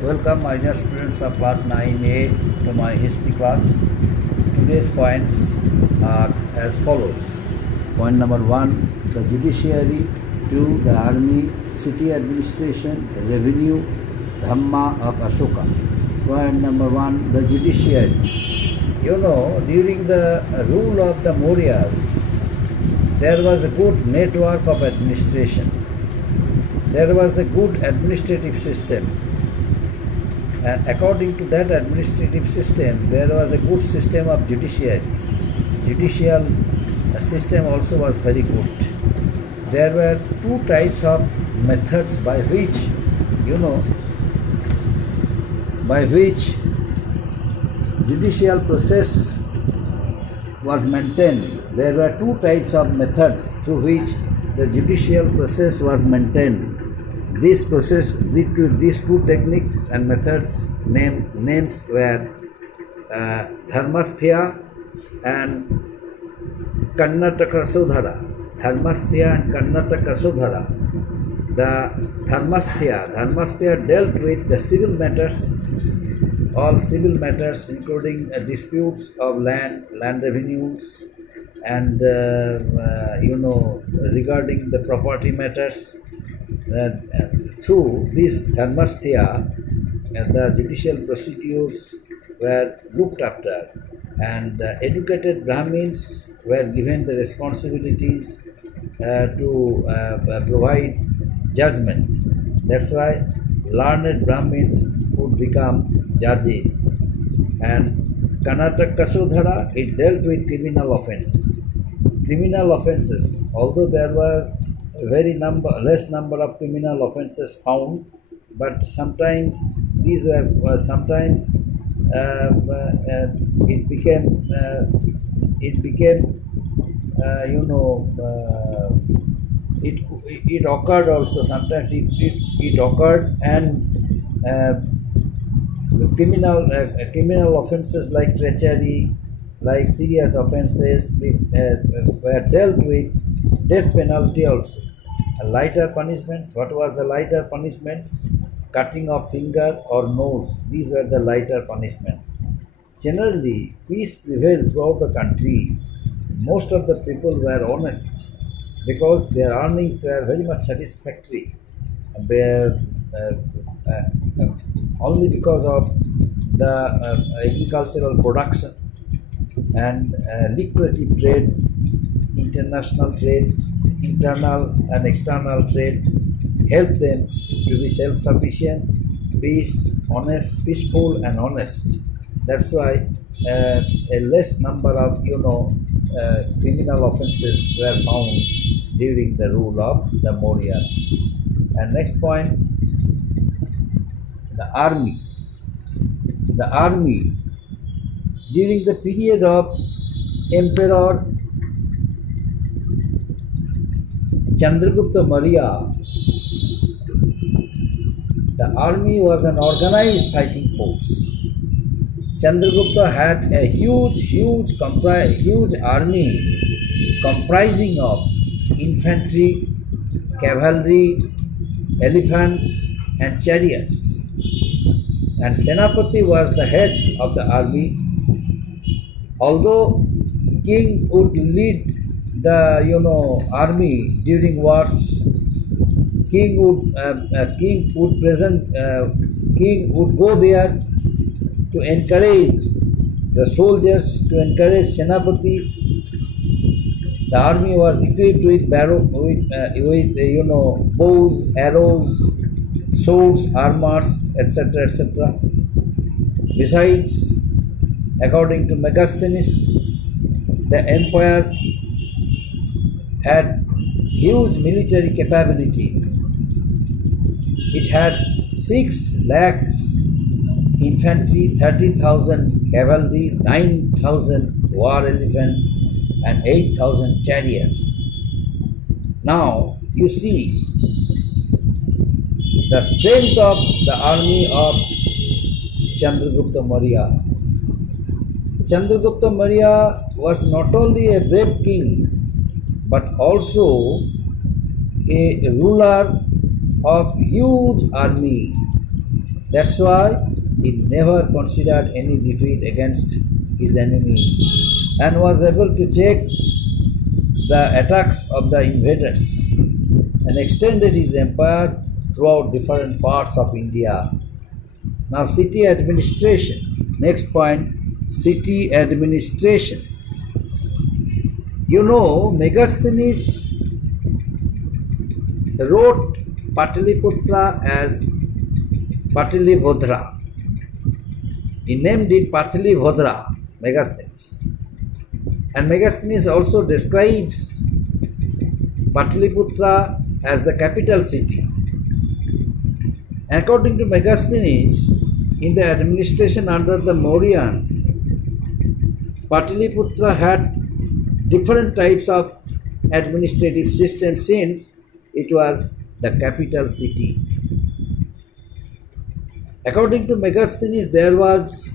Welcome my dear students of class 9A to my history class. Today's points are as follows. Point number 1, the judiciary; 2, the army, city administration, revenue, Dhamma of Ashoka. Point number 1, the judiciary. During the rule of the Mauryas, there was a good network of administration. There was a good administrative system. And according to that administrative system, there was a good system of judiciary. Judicial system also was very good. There were two types of methods by which judicial process was maintained. There were two types of methods through which the judicial process was maintained. These two techniques and methods names were Dharmasthya and Karnataka Sudhara. Dharmasthya and Karnataka Sudhara. The Dharmasthya dealt with the civil matters, all civil matters including disputes of land revenues, and regarding the property matters. Through this Dharmasthya, the judicial procedures were looked after, and educated Brahmins were given the responsibilities to provide judgment. That's why learned Brahmins would become judges. And Karnataka Sudhara, it dealt with criminal offences. Criminal offences, although there were less number of criminal offences found, but sometimes these were it occurred also. Sometimes it occurred, and criminal offences like treachery, like serious offences, were dealt with death penalty also. Lighter punishments, what was the lighter punishments? Cutting of finger or nose, these were the lighter punishment. Generally, peace prevailed throughout the country. Most of the people were honest because their earnings were very much satisfactory. Only because of the agricultural production and lucrative trade, international trade, internal and external trade help them to be self-sufficient, peaceful and honest. That's why a less number of criminal offences were found during the rule of the Mauryas. And next point, the army. The army during the period of Emperor Chandragupta Maurya, the army was an organized fighting force. Chandragupta had a huge army comprising of infantry, cavalry, elephants and chariots. And Senapati was the head of the army. Although king would lead the army during wars, king would go there to encourage the soldiers, to encourage Senapati. The army was equipped with bows, arrows, swords, armors, etc. Besides, according to Megasthenes, the empire had huge military capabilities. It had 6 lakhs infantry, 30,000 cavalry, 9,000 war elephants and 8,000 chariots. Now you see the strength of the army of Chandragupta Maurya. Chandragupta Maurya was not only a brave king but also a ruler of huge army. That's why he never considered any defeat against his enemies and was able to check the attacks of the invaders and extended his empire throughout different parts of India. Now, city administration. Next point, city administration. You know, Megasthenes wrote Pataliputra as Patalibhodra. He named it Patalibhodra, Megasthenes. And Megasthenes also describes Pataliputra as the capital city. According to Megasthenes, in the administration under the Mauryans, Pataliputra had different types of administrative systems since it was the capital city. According to Megasthenes, there was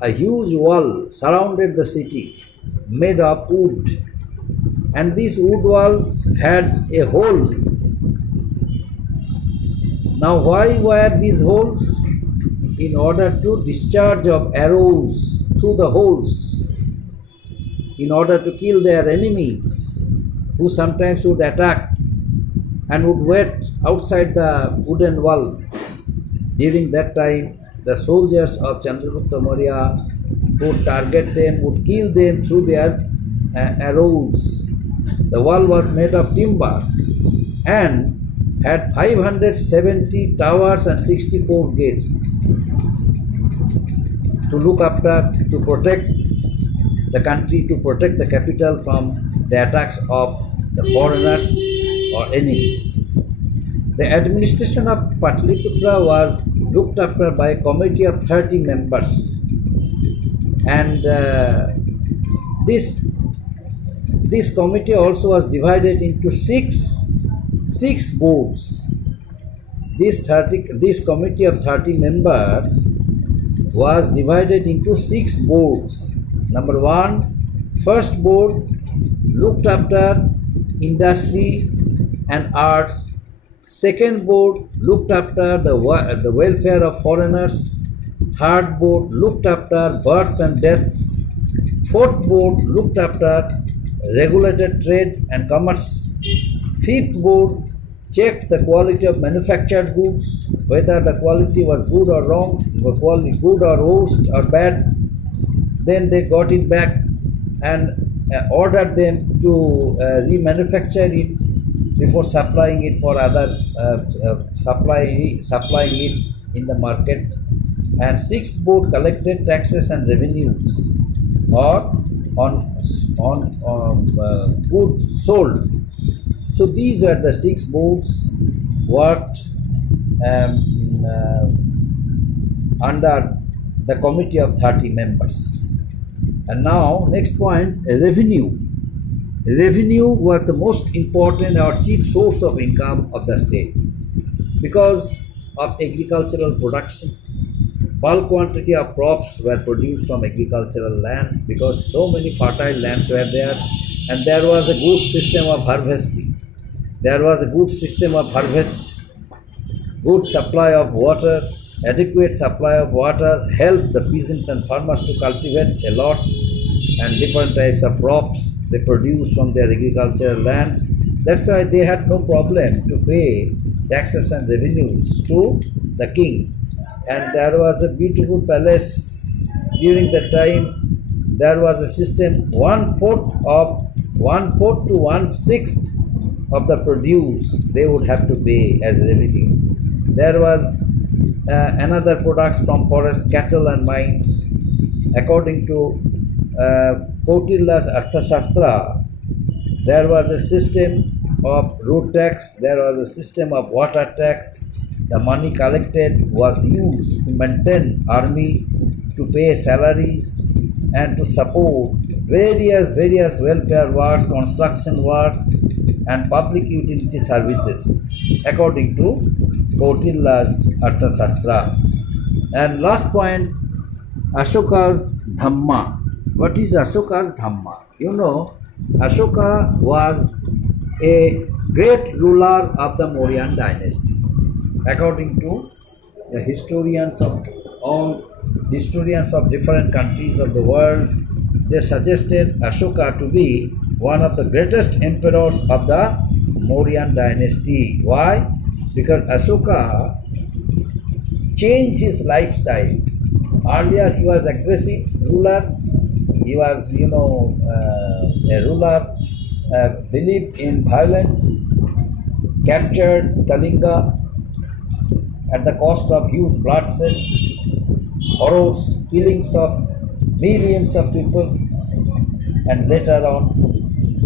a huge wall surrounded the city made of wood, and this wood wall had a hole. Now, why were these holes? In order to discharge of arrows through the holes, in order to kill their enemies, who sometimes would attack and would wait outside the wooden wall. During that time, the soldiers of Chandragupta Maurya would target them, would kill them through their arrows. The wall was made of timber and had 570 towers and 64 gates to look after, to protect the country, to protect the capital from the attacks of the foreigners or enemies. The administration of Pataliputra was looked after by a committee of 30 members, and this committee also was divided into six boards. This committee of 30 members was divided into 6 boards. Number 1, first board looked after industry and arts. Second board looked after the welfare of foreigners. Third board looked after births and deaths. Fourth board looked after regulated trade and commerce. Fifth board checked the quality of manufactured goods, whether the quality was good or wrong, the quality good or worst or bad. Then they got it back and ordered them to remanufacture it before supplying it for other supplying it in the market. And sixth board collected taxes and revenues or on goods sold. So these are the 6 boards worked under the committee of 30 members. And now, next point, revenue. Revenue was the most important or chief source of income of the state because of agricultural production. Bulk quantity of crops were produced from agricultural lands because so many fertile lands were there, and there was a good system of harvesting. There was a good system of harvest, good supply of water, adequate supply of water helped the peasants and farmers to cultivate a lot and different types of crops they produced from their agricultural lands. That's why they had no problem to pay taxes and revenues to the king. And there was a beautiful palace. During that time, there was a system 1/4 to 1/6 of the produce they would have to pay as revenue. There was another products from forest, cattle and mines. According to Kautilya's Arthashastra, there was a system of road tax, there was a system of water tax. The money collected was used to maintain army, to pay salaries and to support various welfare works, construction works and public utility services according to Kautilya's Arthashastra. And last point, Ashoka's Dhamma. What is Ashoka's Dhamma? You know, Ashoka was a great ruler of the Mauryan dynasty. According to the historians of different countries of the world, they suggested Ashoka to be one of the greatest emperors of the Mauryan dynasty. Why? Because Ashoka changed his lifestyle. Earlier he was aggressive ruler. He was, a ruler, believed in violence, captured Kalinga at the cost of huge bloodshed, horrors, killings of millions of people, and later on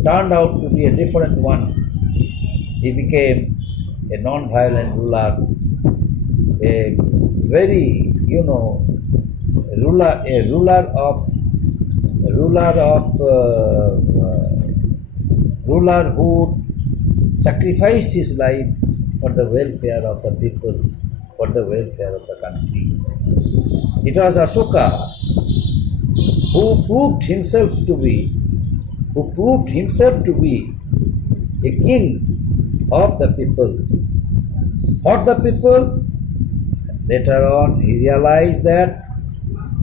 turned out to be a different one. He became a non-violent ruler, a very, ruler who sacrificed his life for the welfare of the people, for the welfare of the country. It was Ashoka who proved himself to be a king of the people, for the people. Later on, he realized that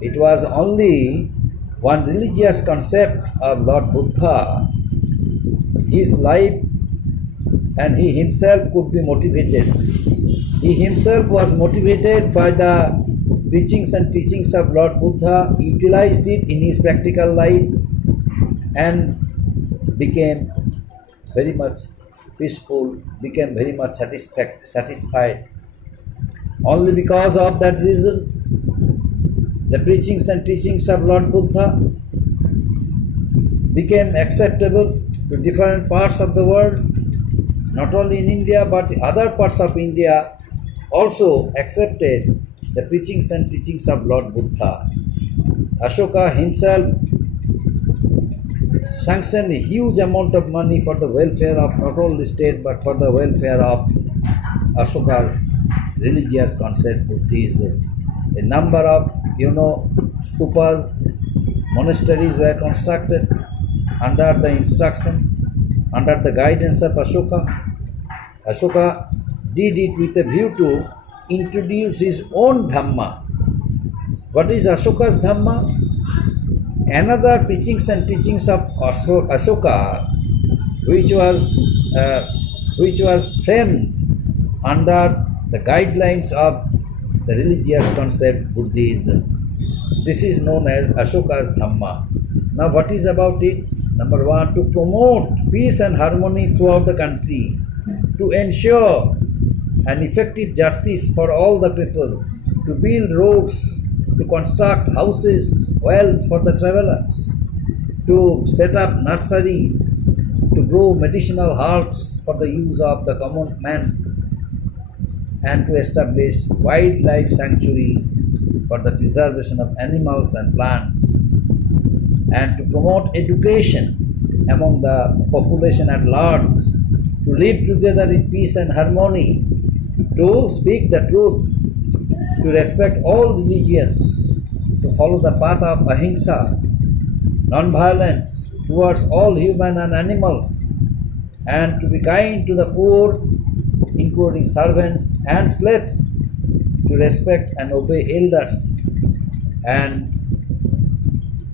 it was only one religious concept of Lord Buddha. His life and he himself could be motivated. He himself was motivated by the preachings and teachings of Lord Buddha, utilized it in his practical life, and became very much peaceful, became very much satisfied. Only because of that reason, the preachings and teachings of Lord Buddha became acceptable to different parts of the world, not only in India but other parts of India also accepted the preachings and teachings of Lord Buddha. Ashoka himself sanctioned a huge amount of money for the welfare of not only state but for the welfare of Ashoka's religious concept, Buddhism. A number of, stupas, monasteries were constructed under the instruction, under the guidance of Ashoka. Ashoka did it with a view to introduce his own Dhamma. What is Ashoka's Dhamma? Another preachings and teachings of Ashoka, which was framed under the guidelines of the religious concept Buddhism. This is known as Ashoka's Dhamma. Now what is about it? Number one, to promote peace and harmony throughout the country, to ensure an effective justice for all the people, to build roads, to construct houses, wells for the travelers, to set up nurseries, to grow medicinal herbs for the use of the common man, and to establish wildlife sanctuaries for the preservation of animals and plants, and to promote education among the population at large, to live together in peace and harmony, to speak the truth, to respect all religions, to follow the path of ahimsa, non-violence towards all human and animals, and to be kind to the poor, including servants and slaves, to respect and obey elders, and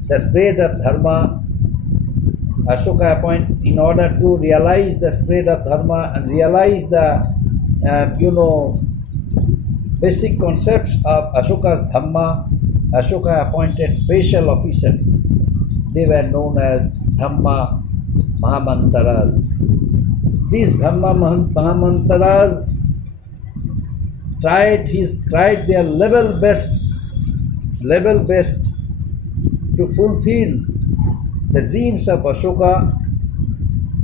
the spread of dharma. Ashoka in order to realize the spread of dharma and realize the basic concepts of Ashoka's Dhamma, Ashoka appointed special officers. They were known as Dhamma Mahamantaras. These Dhamma Mahamantaras tried their level best to fulfill the dreams of Ashoka,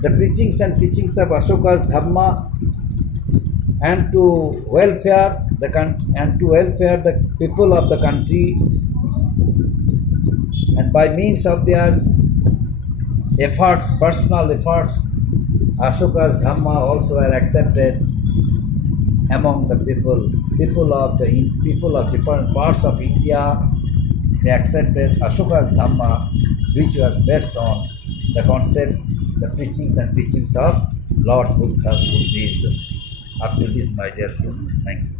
the preachings and teachings of Ashoka's Dhamma, and to welfare the people of the country, and by means of their efforts, personal efforts, Ashoka's Dhamma also were accepted among the people of different parts of India. They accepted Ashoka's Dhamma, which was based on the concept, the preachings and teachings of Lord Buddha's Buddhism. Up to this, my dear students, thank you.